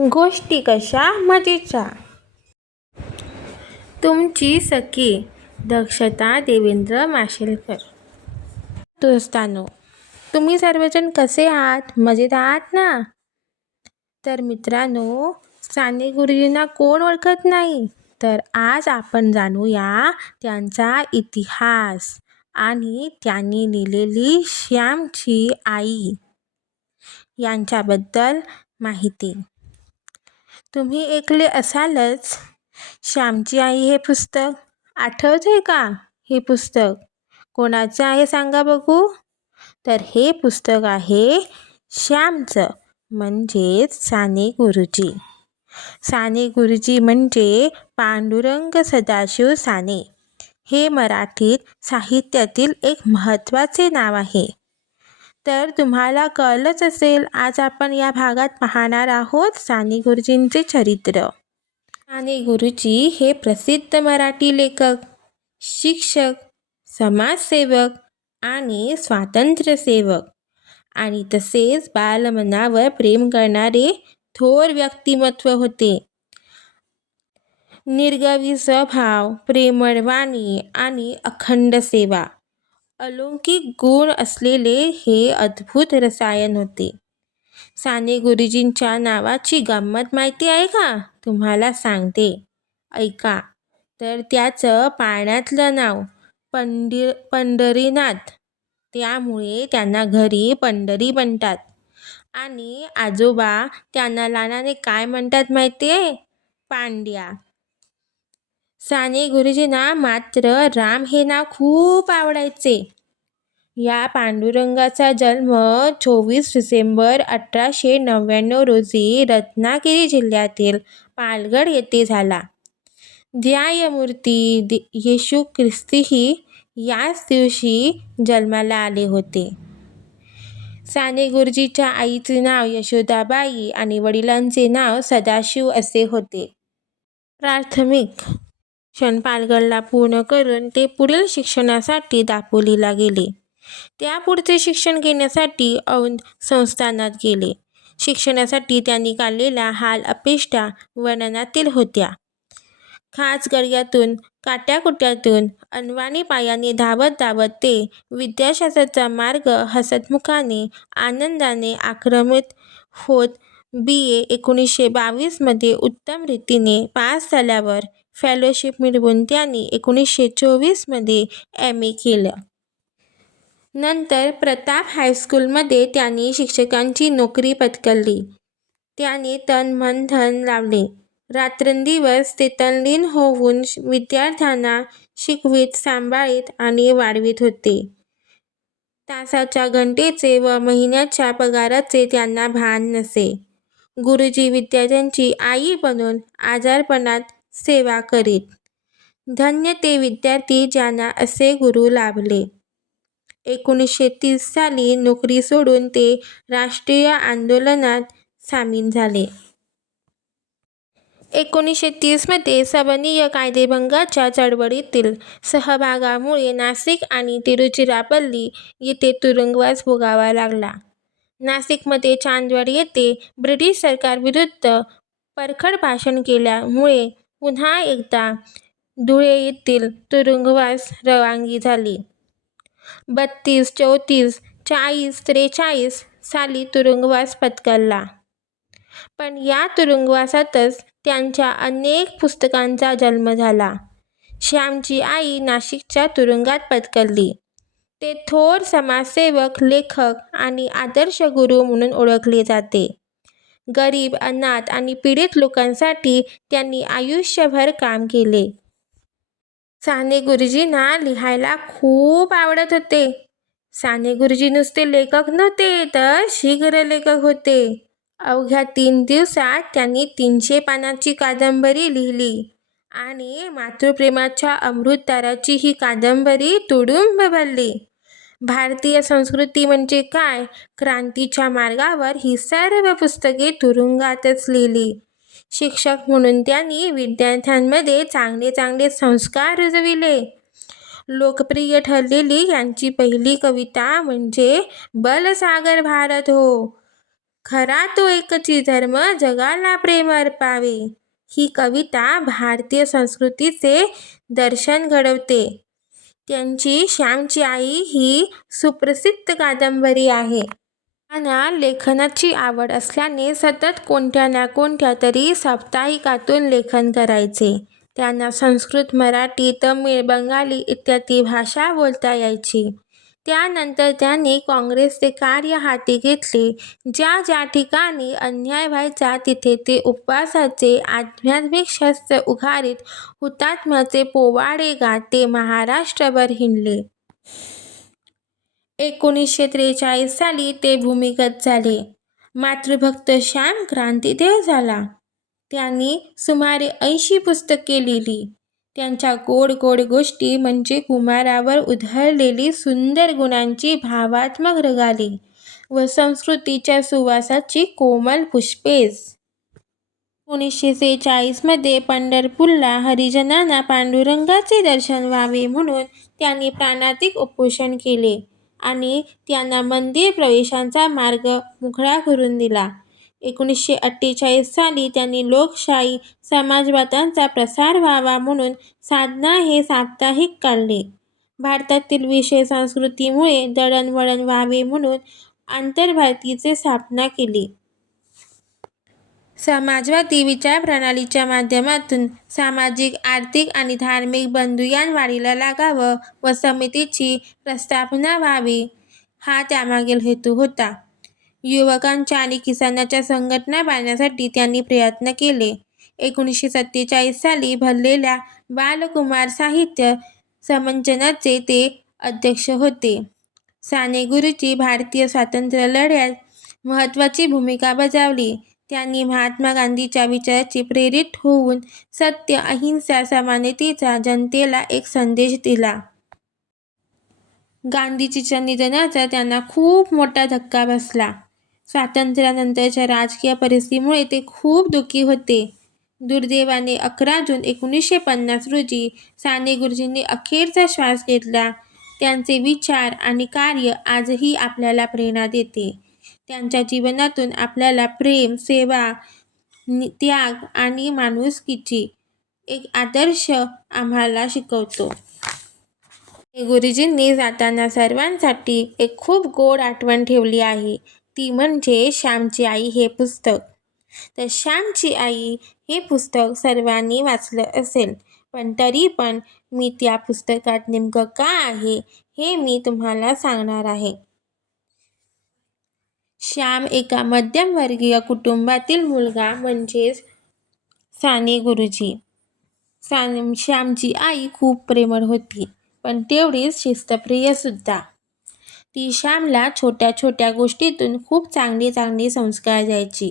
गोष्टी कशा मजेच्या. तुमची सखी दक्षता देवेंद्र माशेलकर. दोस्तांनो, तुम्ही सर्वजण कसे आहात? मजेत आहात ना? तर मित्रांनो, साने गुरुजींना कोण ओळखत नाही? तर आज आपण जाणूया त्यांचा इतिहास आणि त्यांनी लिहिलेली श्यामची आई यांच्याबद्दल माहिती. तुम्ही ऐकले असालच श्यामची आई हे पुस्तक. आठवतंय का हे पुस्तक कोणाचं आहे सांगा बघू? तर हे पुस्तक आहे श्यामचं, म्हणजेच साने गुरुजी. साने गुरुजी म्हणजे पांडुरंग सदाशिव साने. हे मराठीत साहित्यातील एक महत्त्वाचे नाव आहे. तर तुम्हाला कळलंच असेल, आज आपण या भागात पाहणार आहोत साने गुरुजींचे चरित्र. साने गुरुजी हे प्रसिद्ध मराठी लेखक, शिक्षक, समाजसेवक आणि स्वातंत्र्यसेवक आणि तसेच बालमनावर प्रेम करणारे थोर व्यक्तिमत्व होते. निर्गवी स्वभाव, प्रेमळ वाणी आणि अखंड सेवा, अलौकिक गुण असलेले हे अद्भुत रसायन होते. साने गुरुजींच्या नावाची गंमत माहिती आहे का? तुम्हाला सांगते, ऐका. तर त्याचं पाळण्यातलं नाव पंढरीनाथ, त्यामुळे त्यांना घरी पंढरी म्हणतात. आणि आजोबा त्यांना लहानाने काय म्हणतात माहिती आहे? पांड्या. साने गुरुजींना मात्र राम हे नाव खूप आवडायचे. या पांडुरंगाचा जन्म 24 डिसेंबर 1899 रोजी रत्नागिरी जिल्ह्यातील पालघर येथे झाला. ध्यायमूर्ती येशू ख्रिस्तही याच दिवशी जन्माला आले होते. साने गुरुजीच्या आईचे नाव यशोदाबाई आणि वडिलांचे नाव सदाशिव असे होते. प्राथमिक शिक्षण पालघरला पूर्ण करून ते पुढील शिक्षणासाठी दापोलीला गेले. त्यापुढचे शिक्षण घेण्यासाठी औंध संस्थानात गेले. शिक्षणासाठी त्यांनी काढलेल्या हाल अपेष्टा वर्णनातील होत्या. खास गडग्यातून, काट्याकुट्यातून, अनवाणी पायाने धावत धावत ते विद्याशास्त्राचा मार्ग हसतमुखाने, आनंदाने आक्रमित होत BA 1922 मध्ये उत्तम रीतीने पास झाल्यावर फेलोशिप मिळवून त्यांनी 1924 मध्ये MA केलं. नंतर प्रताप हायस्कूलमध्ये त्यांनी शिक्षकांची नोकरी पत्करली. त्याने तन मन धन लावले. रात्रंदिवस ते तल्लीन होऊन विद्यार्थ्यांना शिकवीत, सांभाळीत आणि वाढवीत होते. तासाच्या, घंटेचे व महिन्याच्या पगाराचे त्यांना भान नसे. गुरुजी विद्यार्थ्यांची आई बनून आजारपणात सेवा करीत. धन्य ते विद्यार्थी ज्यांना असे गुरु लाभले. 1930 साली नोकरी सोडून ते राष्ट्रीय आंदोलनात सामील झाले. 1930 मध्ये सवनीय कायदेभंगाच्या चळवळीतील सहभागामुळे नाशिक आणि तिरुचिरापल्ली येथे तुरुंगवास भोगावा लागला. नाशिकमध्ये चांदवड येथे ब्रिटिश सरकारविरुद्ध परखड भाषण केल्यामुळे पुन्हा एकदा धुळे येथील तुरुंगवास रवानगी झाली. 32, 34, 40, 43 साली तुरुंगवास पत्करला. पण या तुरुंगवासातच त्यांच्या अनेक पुस्तकांचा जन्म झाला. श्यामची आई नाशिकच्या तुरुंगात पत्करली. ते थोर समाजसेवक, लेखक आणि आदर्श गुरु म्हणून ओळखले जाते. गरीब, अनाथ आणि पीडित लोकांसाठी त्यांनी आयुष्यभर काम केले. साने गुरुजींना लिहायला खूप आवडत होते. साने गुरुजी नुसते लेखक नव्हते, तर शीघ्र लेखक होते. अवघ्या 3 दिवसात त्यांनी 300 पानाची कादंबरी लिहिली आणि मातृप्रेमाच्या अमृतधाराची ही कादंबरी तुडुंब भरली. भारतीय संस्कृती म्हणजे काय, क्रांतीच्या मार्गावर ही सर्व पुस्तके तुरुंगातच लिहिली. शिक्षक म्हणून त्यांनी विद्यार्थ्यांमध्ये चांगले चांगले संस्कार रुजविले. लोकप्रिय ठरलेली यांची पहिली कविता म्हणजे बलसागर भारत हो. खरा तो एकची धर्म जगाला प्रेम अर्पावे. ही कविता भारतीय संस्कृतीचे दर्शन घडवते. त्यांची श्यामची आई ही सुप्रसिद्ध कादंबरी आहे. त्यांना लेखनाची आवड असल्याने सतत कोणत्या ना कोणत्या तरी साप्ताहिकातून लेखन करायचे. त्यांना संस्कृत, मराठी, तमिळ, बंगाली इत्यादी भाषा बोलता यायची. त्यानंतर त्यांनी काँग्रेसचे कार्य हाती घेतले. ज्या ज्या ठिकाणी अन्याय व्हायचा तिथे ते उपवासाचे आध्यात्मिक शस्त्र उगारीत हुतात्म्याचे पोवाडे गात ते महाराष्ट्रभर हिंडले. 1943 साली ते भूमिगत झाले. मातृभक्त श्याम क्रांतिदेव झाला. त्यांनी सुमारे 80 पुस्तके लिहिली. त्यांच्या गोड गोड गोष्टी म्हणजे कुमारावर उधळलेली सुंदर गुणांची भावात्मक रंगाली व संस्कृतीच्या सुवासाची कोमल पुष्पेच. 1946 मध्ये पंढरपूरला हरिजनांना पांडुरंगाचे दर्शन व्हावे म्हणून त्यांनी प्राणातिक उपोषण केले आणि त्यांना मंदिर प्रवेशाचा मार्ग मोकळा करून दिला. 1948 साली त्यांनी लोकशाही समाजवादाचा प्रसार व्हावा म्हणून साधना हे साप्ताहिक काढले. भारतातील विषय संस्कृतीमुळे दळणवळण व्हावे म्हणून आंतरभारतीची स्थापना केली. समाजवादी विचारप्रणालीच्या माध्यमातून सामाजिक, आर्थिक आणि धार्मिक बंधुयान वाढीला लागावं व समितीची प्रस्थापना व्हावी हा त्यामागील हेतू होता. युवकांच्या आणि किसानाच्या संघटना बांधण्यासाठी त्यांनी प्रयत्न केले. 1947 साली भरलेल्या बालकुमार साहित्य संमेलनाचे ते अध्यक्ष होते. साने गुरुजी भारतीय स्वातंत्र्य लढ्यात महत्त्वाची भूमिका बजावली. त्यांनी महात्मा गांधींच्या विचारांनी प्रेरित होऊन सत्य, अहिंसा, समानतेचा जनतेला एक संदेश दिला. गांधीजींच्या निधनाचा त्यांना खूप मोठा धक्का बसला. स्वातंत्र्यानंतरच्या राजकीय परिस्थितीमुळे ते खूप दुःखी होते. दुर्दैवाने 11 जून 1950 रोजी साने गुरुजींनी अखेरचा श्वास घेतला. त्यांचे विचार आणि कार्य आजही आपल्याला प्रेरणा देते. त्यांच्या जीवनातून आपल्याला प्रेम, सेवा, त्याग आणि माणुसकीची एक आदर्श आम्हाला शिकवतो. गुरुजींनी जाताना सर्वांसाठी एक खूप गोड आठवण ठेवली आहे. ती म्हणजे श्यामची आई हे पुस्तक. तर श्यामची आई हे पुस्तक सर्वांनी वाचलं असेल, पण तरी पण मी त्या पुस्तकात नेमकं काय आहे हे मी तुम्हाला सांगणार आहे. श्याम एका मध्यमवर्गीय कुटुंबातील मुलगा म्हणजेच साने गुरुजी. श्यामची आई खूप प्रेमळ होती, पण तेवढीच शिस्तप्रिय सुद्धा. ती श्यामला छोट्या छोट्या गोष्टीतून खूप चांगली संस्कार द्यायची.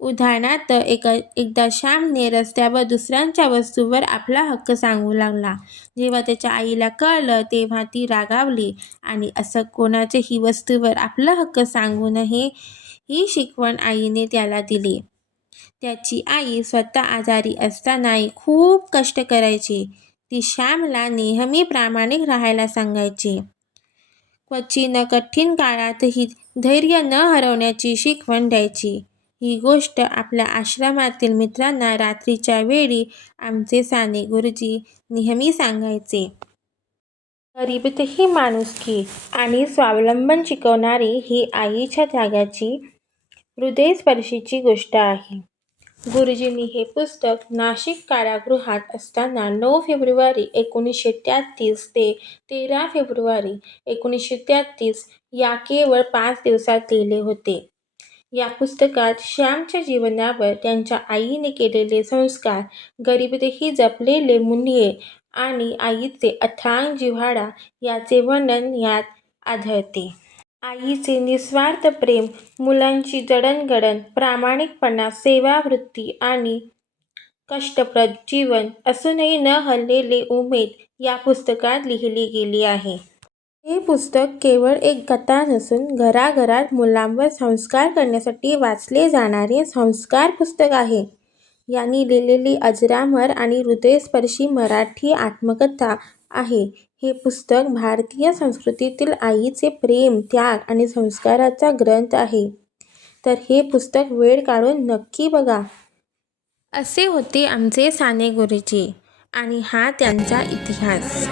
उदाहरणार्थ एकदा श्यामने रस्त्यावर दुसऱ्यांच्या वस्तूवर आपला हक्क सांगू लागला. जेव्हा त्याच्या आईला कळलं तेव्हा ती रागावली आणि असं कोणाच्याही वस्तूवर आपला हक्क सांगू नये ही शिकवण आईने त्याला दिली. त्याची आई स्वतः आजारी असतानाही खूप कष्ट करायची. ती श्यामला नेहमी प्रामाणिक राहायला सांगायची. क्वचित कठीण काळातही धैर्य न हरवण्याची शिकवण द्यायची. ही गोष्ट आपल्या आश्रमातील मित्रांना रात्रीच्या वेळी आमचे साने गुरुजी नेहमी सांगायचे. गरिबीतही माणुसकी आणि स्वावलंबन शिकवणारी ही आईच्या त्यागाची, हृदयस्पर्शीची गोष्ट आहे. गुरुजींनी हे पुस्तक नाशिक कारागृहात असताना 9 फेब्रुवारी 1933 ते 13 फेब्रुवारी 1933 या केवळ 5 दिवसात लिहिले होते. या पुस्तकात श्यामच्या जीवनावर त्यांच्या आईने केलेले संस्कार, गरिबीतही जपलेले मूल्ये आणि आईचे अथांग जिव्हाळा याचे वर्णन यात आढळते. आईचे निस्वार्थ प्रेम, मुलांची जडणघडण, प्रामाणिकपणा, सेवावृत्ती आणि कष्टप्रद जीवन असूनही न हरलेली उमेद या पुस्तकात लिहिली गेली आहे. हे पुस्तक केवळ एक कथा नसून घराघरात मुलांवर संस्कार करण्यासाठी वाचले जाणारे संस्कार पुस्तक आहे. यांनी लिहिलेली अजरामर आणि हृदयस्पर्शी मराठी आत्मकथा आहे. हे पुस्तक भारतीय संस्कृतीतील आईचे प्रेम, त्याग आणि संस्काराचा ग्रंथ आहे. तर हे पुस्तक वेळ काढून नक्की बघा. असे होते आमचे साने गुरुजी आणि हा त्यांचा इतिहास.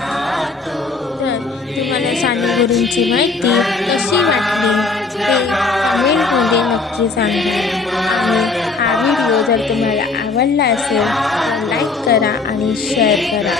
तर तुम्हाला साने गुरुंची माहिती कशी वाटली ते कमेंटमध्ये नक्की सांगा. आणि हा व्हिडिओ जर तुम्हाला आवडला असेल तर लाईक करा आणि शेअर करा.